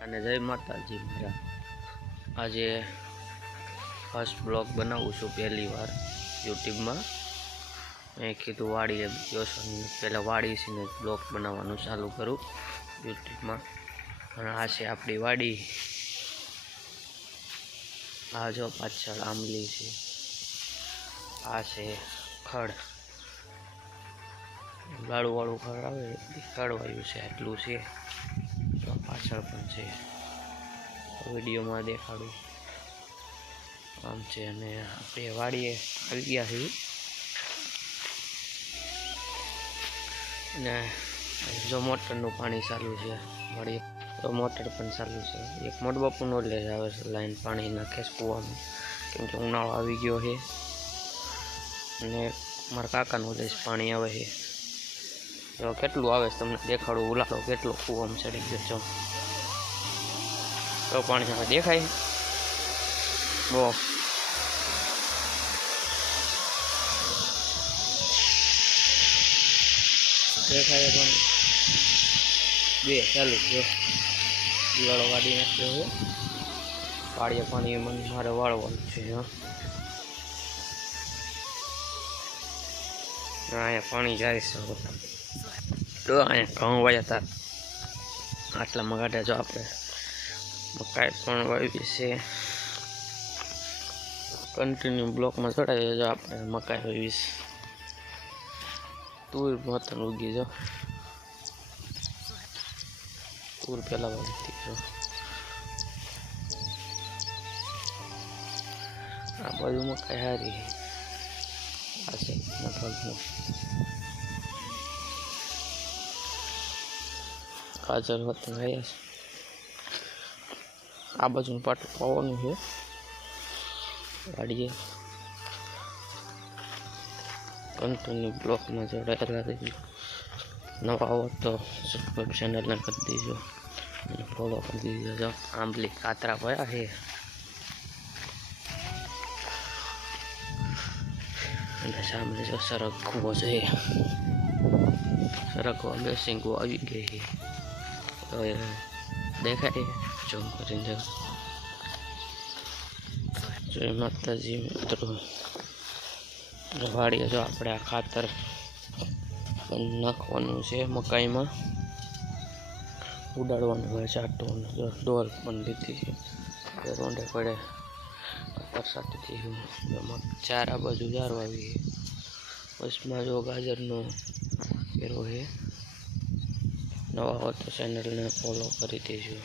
અને જય માતાજી મારા આજે ફર્સ્ટ બ્લોગ બનાવું છું પહેલી વાર યુટ્યુબમાં। મેં કીધું વાડીએ ગયો છું, પહેલાં વાડી છે ને બ્લોગ બનાવવાનું ચાલુ કરું યુટ્યુબમાં। અને આ છે આપણી વાડી। આ જો પાછળ આંબલી છે, આ છે ખડ, લાડુવાળું ખડ આવે ખડ વાયું છે, આટલું છે। તો પાછળ પણ છે, વિડીયોમાં દેખાડું આમ છે। અને આપણે વાડીએ આવી ગયા છીએ અને જો મોટરનું પાણી ચાલુ છે વાડીએ, તો મોટર પણ ચાલુ છે। એક મોટ બાપુનો લે આવે છે લાઈન પાણી નાખે છે કૂવામાં, કેમ કે ઉનાળો આવી ગયો છે। અને મારા કાકાનું લે પાણી આવે છે, તો કેટલું આવે છે તમને દેખાડું। ઉલાળો કેટલો કૂવામાં ચડી ગયો છો, તો પાણી હવે દેખાય બહુ દેખાય પણ બે ચાલુ જો ઉલાળો વાડી નાખ્યો છે। વાડીએ પાણી મને મારે વાળવાનું છે। અહીંયા પાણી જાય છે, તો અહીંયા ઘઉં વાયા હતા આટલામાં કાઢે। જો આપણે મકાઈ પણ વાવી છે, કન્ટિન્યુ બ્લોકમાં ચડાવીએ। જો આપણે મકાઈ વાવી છે, તુર મતન ઉગી જો, તુર પેલા વાવી હતી જો। આ બાજુ મકાઈ હારી આ છે ભાગમાં ગાજર વતન ગયા છે। આ બાજુનું પાટું પાવાનું છે વાડીએ। કન્ટિન્યુ બ્લોકમાં જોડાયેલા રહેજો। નવા આવો તો સબસ્ક્રાઈબ ચેનલને કરી દેજો અને ફોલો કરી દીજો। જો આંબલી કાતરા પડ્યા છે અને સામે જો સરગવો છે, સરગવા બેસીંગો આવી ગઈ છે, તો દેખાય ઝૂમ કરીને જો। જય માતાજી મિત્રો, વાડીએ જો આપણે આ ખાતર નાખવાનું છે મકાઈમાં, ઉડાડવાનું હોય ચાટવાનું। જો ડોલ પણ લીધી છે, રોંડે પડે ખાતર સાટીથી ચાર આ બાજુ ચાર વાવી છે। બસમાં જો ગાજરનો પેરો છે। નવા હોય તો ચેનલને ફોલો કરી દેજો।